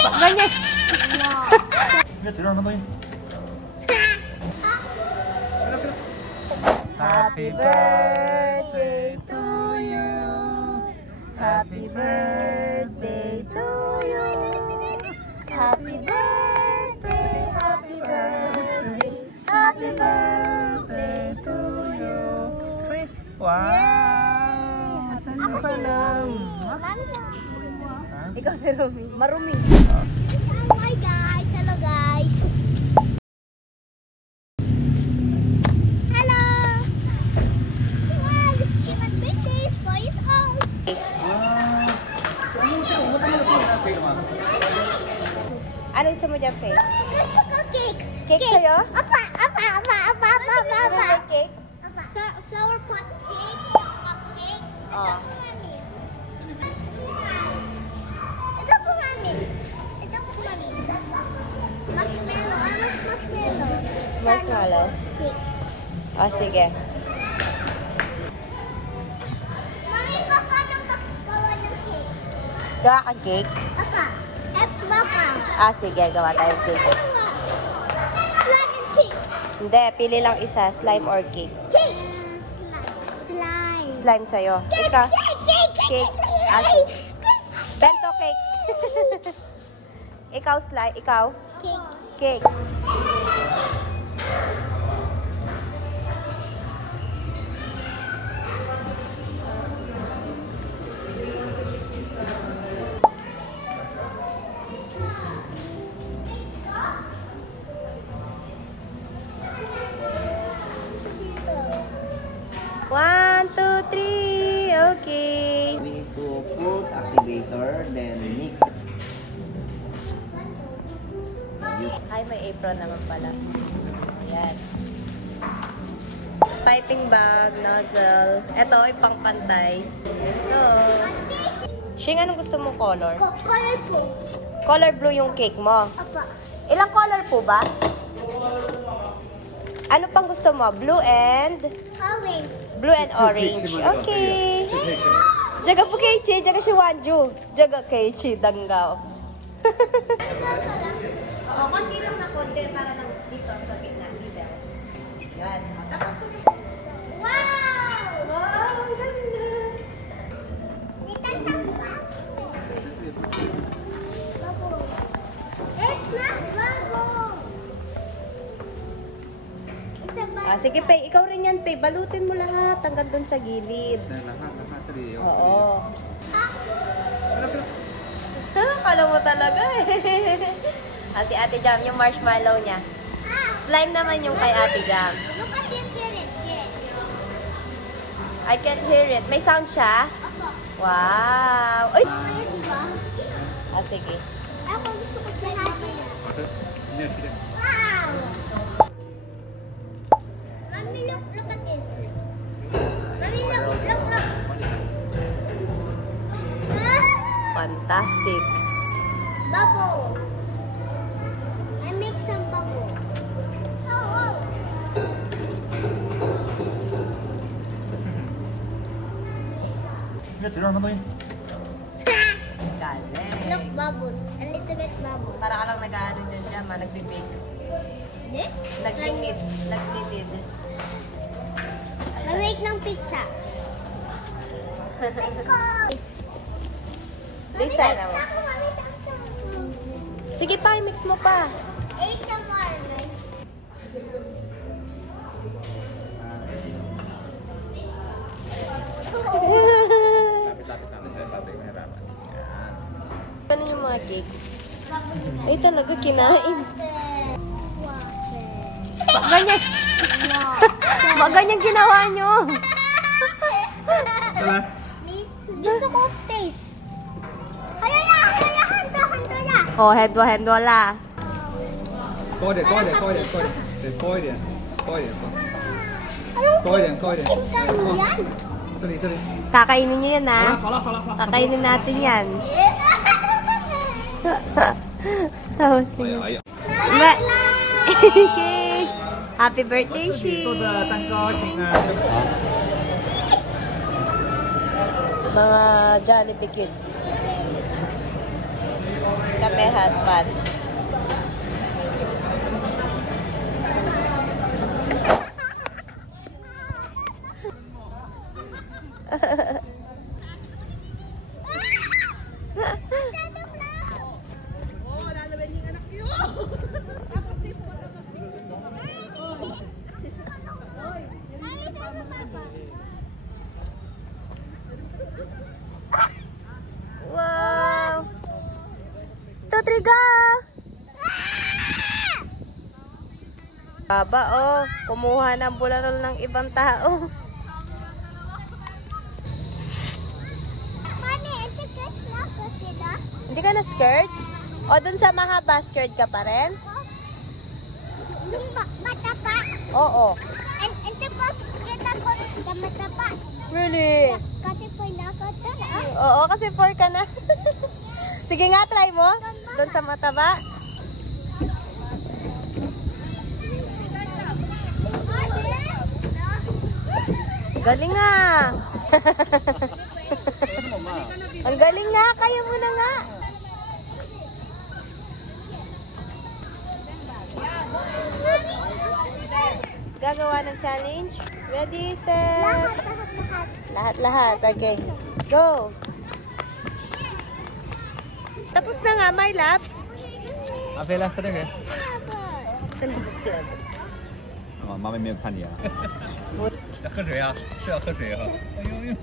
Ganyan. Happy birthday to you. Happy birthday to you. Happy birthday, happy birthday, happy birthday to you. Wow! Masaya ka lang. Ikaw si Rumi. Marumi. Hi guys! Hello guys! Hello! Wow! This is my birthday! 4 years old! Ano gusto mo dyan, Faye? Gusto ko cake! Cake sa'yo? Apa! Ano yung cake? Flower pot cake! Cupcake! Oh. Ito po, Mami! Ito po, Mami! Marshmallow! Ano marshmallow? Marshmallow? Cake! Oh, sige. Mami, paano gawa ng cake? Gawa kang cake? Apa! Mocha! Ah, sige. Gawa tayong cake. Slime and cake! Hindi. Pili lang isa. Slime or cake. Cake! Slime! Slime sa'yo. Cake! Ikaw? Cake! Ah, sige. Bento cake. Ikaw slime. Ikaw? Cake! Cake. One, two, three. Okay. We need to put activator, then mix. Ay, may apron naman pala. Ayan. Piping bag, nozzle. Ito ay pangpantay. Ito. Shing, anong gusto mo color? Color po. Color blue yung cake mo. Apa. Ilang color po ba? Ano pang gusto mo? Blue and? Orange. Blue and orange. Okay. Jaga po keichi. Jaga si Wanju. Jaga keichi. Danggao. Oo, konti lang na konti para lang dito sa gitna. Dito. Yan. Tapos Wow! wow, ang ganda. Bubble. It's not bubble. It's a bubble. Ah, sige, Pei. Ikaw rin yan, Pei. Balutin mo lahat hanggang dun sa gilid. Oo. Kala mo talaga eh. Ate Jam, yung marshmallow niya. Slime naman yung kay Ate Jam. Look at this, hear it. I can't hear it. May sound siya? Apa. Wow! Uy! Mayroon ba? Ah, sige. Ako gusto ko sa natin. Wow! Mommy, look at this. Mommy, look. Ah! Fantastic. Bubble. I make some bubble. Oh. Galing. Look, bubbles. A little bit bubble. Para ka lang nag-ano dyan, nagbibake. Hindi? Nagninid. I make ng pizza. Lisa naman. Sige pa, i-mix mo pa. ASMR, guys. Ano yung mga cake? Ay, talaga kinain. Ganyan. Ganyan ginawa nyo. Gusto ko taste. Hayaya, hando na. Oh, hendo la. 多一点，对，多一点，这里， Kakainin nyo yan, ha? 好了， Kakainin natin yan. Tapos yun. Okay. Happy birthday, Shi! 做的蛋糕，请Mga Jollibee kids. Kape? may hot pot. Wow! 2, 3, go! Baba, oh. Kumuha ng bularol ng ibang tao. Mami, ito kasi ako sila. Hindi ka na skirt? O, dun sa mahaba, skirt ka pa rin? Yung matapa. Oo. Ito po, kita ko na matapa. Really? Kasi po nakata na. Oo, kasi 4 ka na. Sige nga, try mo. Dun sa mataba. Galing nga. Ang galing nga. Kaya mo na nga. Gagawa ng challenge. Ready, set. Lahat-lahat. Okay. Go. Tapos na nga, my love. 앞에 라스트 게. Salamat, love. 妈妈没有看你啊。要喝水啊？是要喝水啊。哎呦呦。